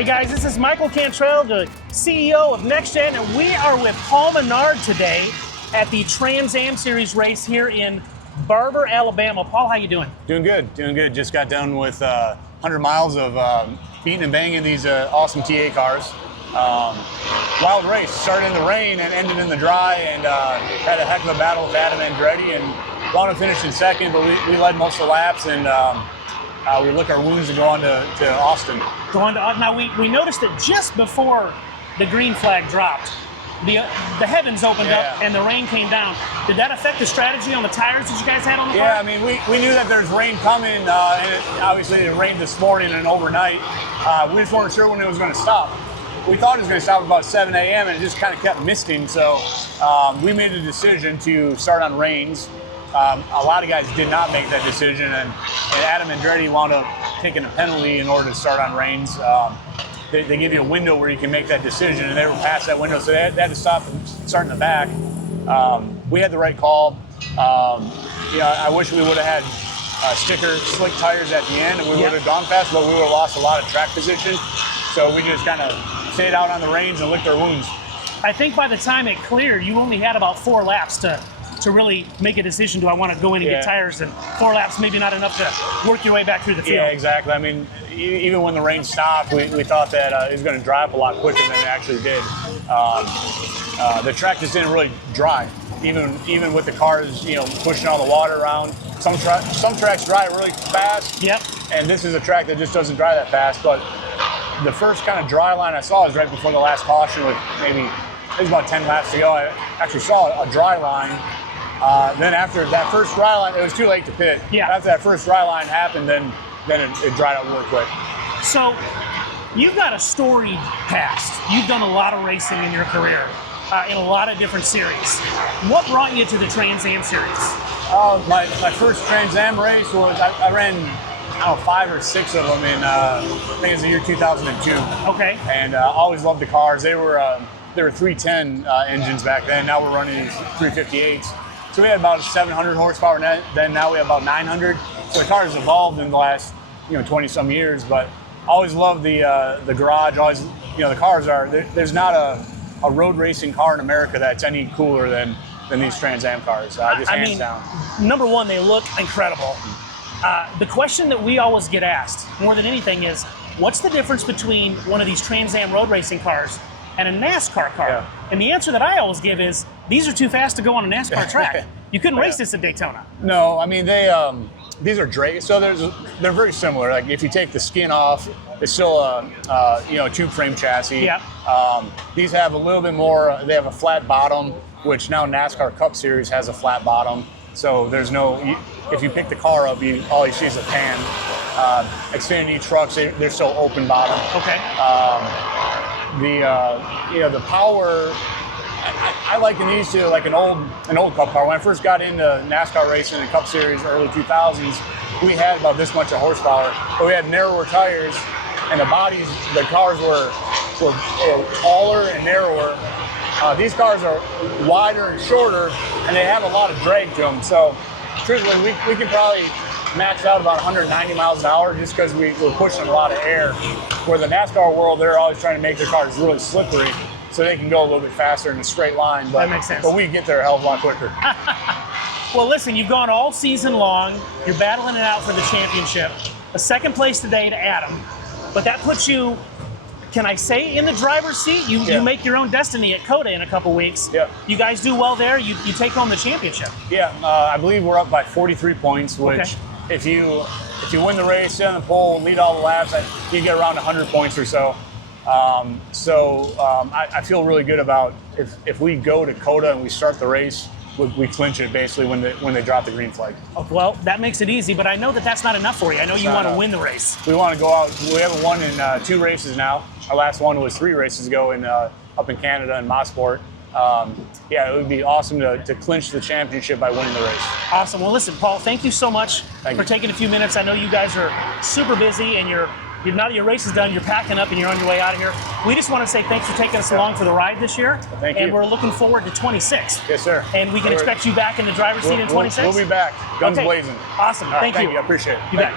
Hey guys, this is Michael Cantrell, the CEO of Nexgen, and we are with Paul Menard today at the Trans Am Series race here in Barber, Alabama. Paul, how you doing? Doing good, doing good. Just got done with 100 miles of beating and banging these awesome TA cars. Wild race. Started in the rain and ended in the dry, and had a heck of a battle with Adam Andretti, and wound up finishing second, but we led most of the laps, and we licked our wounds to go on to Austin. Now, we noticed that just before the green flag dropped, the heavens opened up and the rain came down. Did that affect the strategy on the tires that you guys had on the car? Yeah, I mean, we knew that there's rain coming, and obviously it rained this morning and overnight. We just weren't sure when it was going to stop. We thought it was going to stop at about 7 a.m. and it just kind of kept misting, so we made the decision to start on rains. A lot of guys did not make that decision, and Adam Andretti wound up taking a penalty in order to start on rains. They give you a window where you can make that decision, and they were past that window, so they had to stop and start in the back. We had the right call. I wish we would have had slick tires at the end, and we would have gone fast, but we would have lost a lot of track position. So we just kind of stayed out on the range and licked our wounds. I think by the time it cleared, you only had about 4 laps to really make a decision. Do I want to go in and get tires? And 4 laps, maybe not enough to work your way back through the field. Yeah, exactly. I mean, even when the rain stopped, we thought that it was going to dry up a lot quicker than it actually did. The track just didn't really dry, even with the cars, pushing all the water around. Some tracks dry really fast. Yep. And this is a track that just doesn't dry that fast. But the first kind of dry line I saw was right before the last caution, with maybe it was about 10 laps to go. I actually saw a dry line. Then after that first dry line, it was too late to pit. Yeah. After that first dry line happened, then it dried out really quick. So you've got a storied past. You've done a lot of racing in your career, in a lot of different series. What brought you to the Trans Am Series? My first Trans Am race was, I ran, 5 or 6 of them in, I think it was the year 2002. Okay. And always loved the cars. They were 310 engines back then. Now we're running 358s. So we had about 700 horsepower then. Now we have about 900. So the car has evolved in the last 20 some years. But always loved the garage. Always, the cars are. There's not a road racing car in America that's any cooler than these Trans Am cars. Hands down. Number one, they look incredible. The question that we always get asked more than anything is, what's the difference between one of these Trans Am road racing cars and a NASCAR car? Yeah. And the answer that I always give is, these are too fast to go on a NASCAR track. You couldn't race this at Daytona. No, I mean, these are draped, so they're very similar. Like if you take the skin off, it's still a tube frame chassis. Yeah. These have a little bit more. They have a flat bottom, which now NASCAR Cup Series has a flat bottom. So there's no. If you pick the car up, all you see is a pan. Xfinity trucks, they're still open bottom. Okay. The power. I liken these to like an old Cup car. When I first got into NASCAR racing in the Cup Series early 2000s, we had about this much of horsepower, but we had narrower tires, and the cars were taller and narrower. These cars are wider and shorter, and they have a lot of drag to them. So, truthfully, we can probably max out about 190 miles an hour just because we're pushing a lot of air. Where the NASCAR world, they're always trying to make their cars really slippery, so they can go a little bit faster in a straight line. But, that makes sense. But we get there a hell of a lot quicker. Well, listen, you've gone all season long. You're battling it out for the championship. A second place today to Adam, but that puts you, can I say, in the driver's seat? You make your own destiny at COTA in a couple weeks. Yeah. You guys do well there. You take home the championship. Yeah, I believe we're up by 43 points, which if you win the race, sit on the pole, lead all the laps, you get around 100 points or so. I feel really good about if we go to COTA and we start the race, we clinch it basically when they drop the green flag. Oh, well, that makes it easy, but I know that that's not enough for you. I know you want to win the race. We want to go out. We haven't won in 2 races now. Our last one was 3 races ago up in Canada in Motorsports. It would be awesome to clinch the championship by winning the race. Awesome. Well, listen, Paul, thank you so much for taking a few minutes. I know you guys are super busy, and now that your race is done, you're packing up and you're on your way out of here. We just want to say thanks for taking us along for the ride this year. Thank you. And we're looking forward to 26. Yes, sir. And we can expect you back in the driver's seat in 26? We'll be back. Guns blazing. Awesome. Thank you. I appreciate it. You bet.